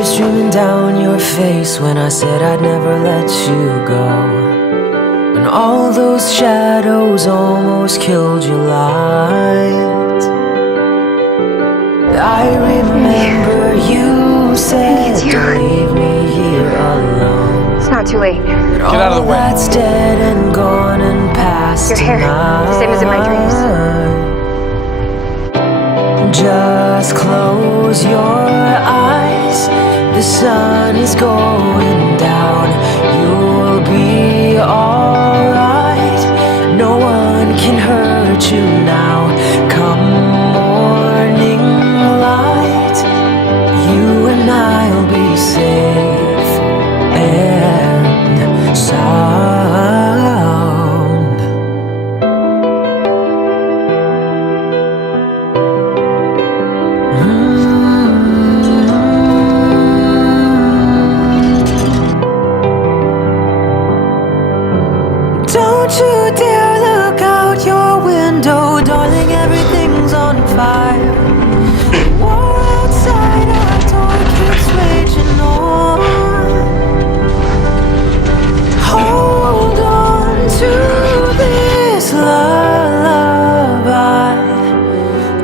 Tears streaming down your face when I said I'd never let you go. And all those shadows almost killed your light. I remember you said don't leave me here alone. It's not too late. Get out of the way. That's dead and gone and past. Your hair, the same as in my dreams. Just close your eyes. The sun is going down. You'll be alright. No one can hurt you now. Come morning light, you and I'll be safe and sound. Don't you dare look out your window, darling, everything's on fire. The war outside our door keeps raging on. Hold on to this lullaby,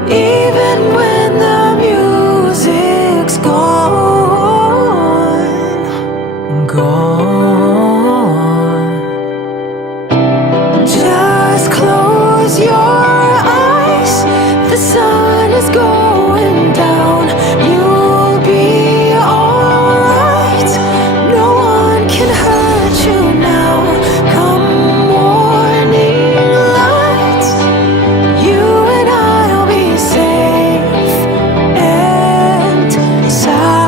even when the music's gone, gone. Just close your eyes. The sun is going down. You'll be alright. No one can hurt you now. Come morning light, you and I'll be safe and sound.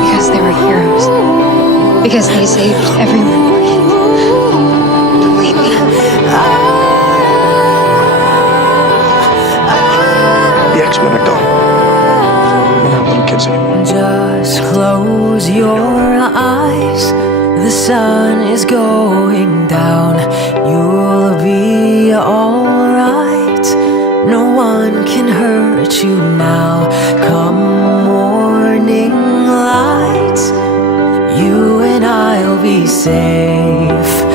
Because they were heroes. Because they saved everyone. Believe me. The X-Men are done. We're not little kids anymore. Just close your eyes. The sun is going down. You'll be alright. No one can hurt you now. Come morning light, you and I'll be safe